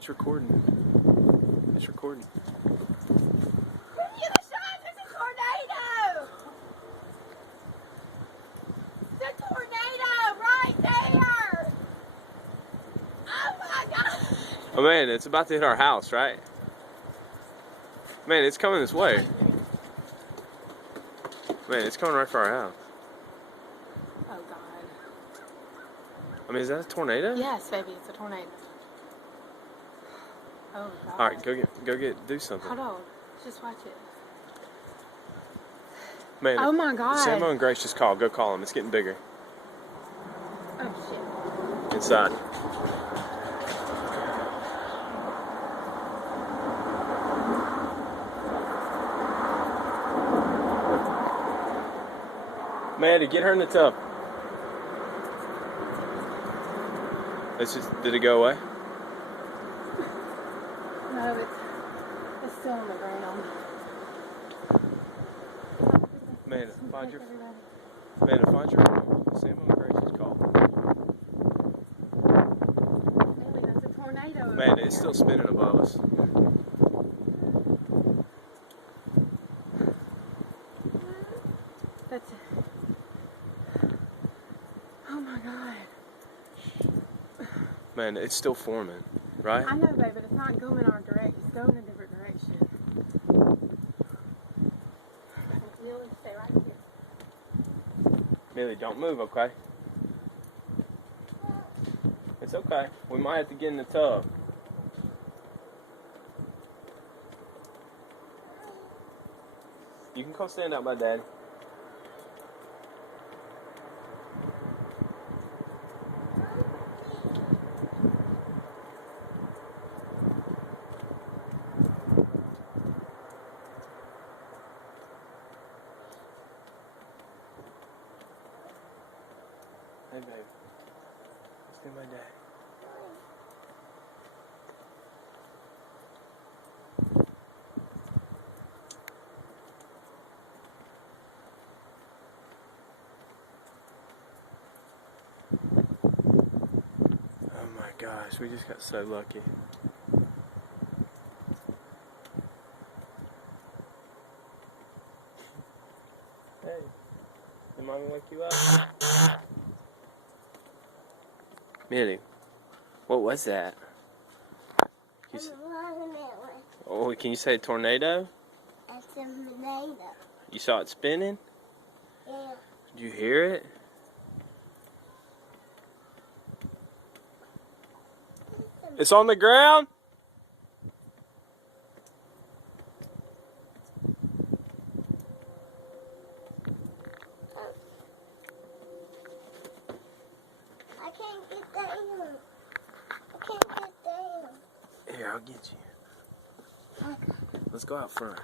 It's recording. It's recording. Give me the shot! There's a tornado! The tornado right there! Oh my God! Oh man, it's about to hit our house, right? Man, it's coming this way. Man, it's coming right for our house. Oh God. I mean, is that a tornado? Yes, baby, it's a tornado. Oh God. All right, do something. Hold on, just watch it. Man, Oh my God. Samo and Grace just called. Go call them. It's getting bigger. Oh shit. Inside. Maddie, get her in the tub. Did it go away? No, it's still on the ground. Amanda, find your phone. Samo and Grace just called. Baby, that's a tornado. Amanda, it's still spinning above us. That's it. Oh my God. Man, it's still forming, right? I know, babe, but it's not going our direction. It's going a different direction. Neely, stay right here. Millie, don't move, okay? It's okay. We might have to get in the tub. You can come stand out by Daddy. Hey, babe. Stand by Daddy. Oh my gosh, we just got so lucky. Hey, did Mommy wake you up? Millie, what was that? Oh, can you say tornado? It's a tornado. You saw it spinning? Yeah. Did you hear it? It's on the ground? I can't get down. I can't get down. Here, I'll get you. Let's go out front.